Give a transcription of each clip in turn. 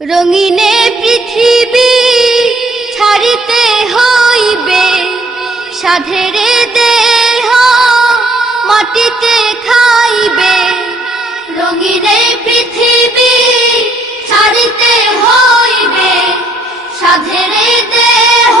রঙিনে পৃথিবী ছাড়িতে হইবে, সাধেরে দেহ মাটিতে খাইবে। রঙিনে পৃথিবী ছাড়িতে হইবে, সাধেরে দেহ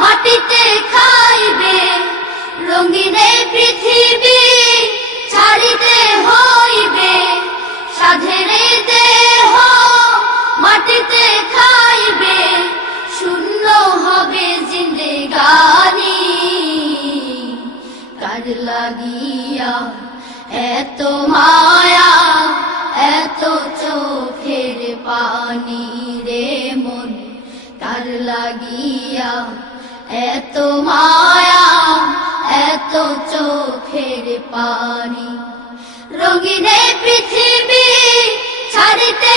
মাটিতে খাইবে। রঙিনে পৃথিবী ছাড়িতে হইবে, সাধেরে দেহ মাটিতে খাইবে, শূন্য হবে জিন্দেগানি। কার লাগিয়া এত মায়া, এত চোখের পানি রে মন। কার লাগিয়া এত মায়া, এত চোখের পানি। রঙিনে পৃথিবী ছাড়িতে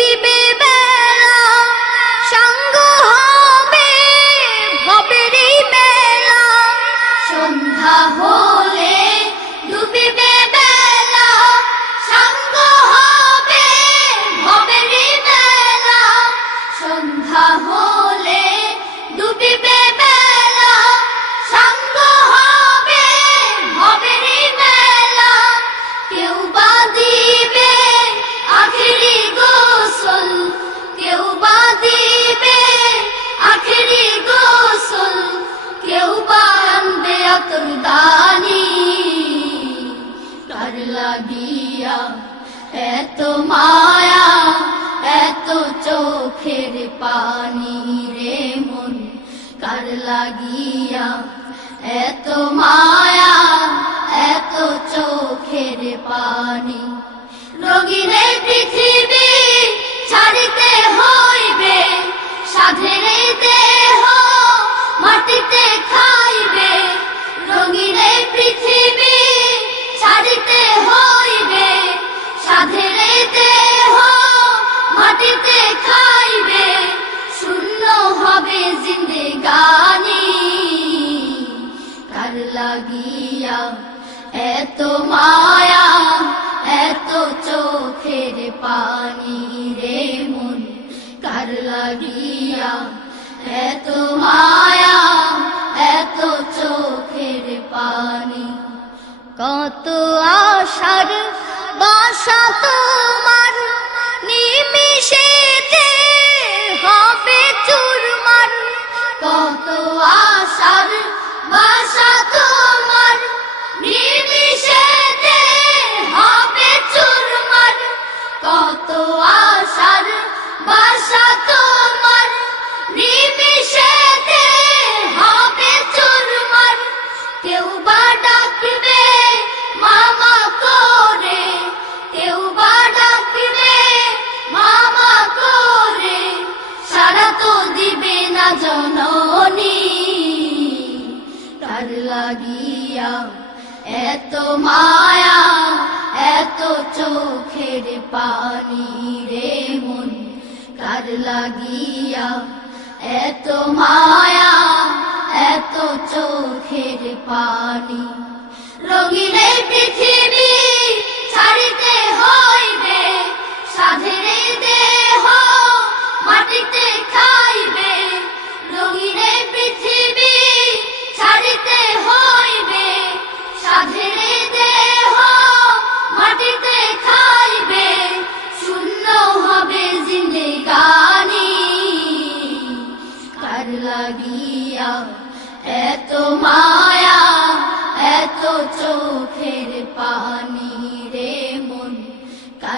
pipi. এত মায়া, এত চোখের পানি রে মন, কার লাগিয়া? এত মায়া, এত চোখের পানি। রঙিনে পৃথিবী ছাড়িতে হইবে, সাধেরে দেহ এত মায়া, এত চোখের পানি রে মন, কার এত মায়া, এত চোখের পানি, কত আশার বাসা তোমার তার লাগিয়া এত মায়া এত চোখের পানি রে মন। কার লাগিয়া এত মায়া চোখের পানি।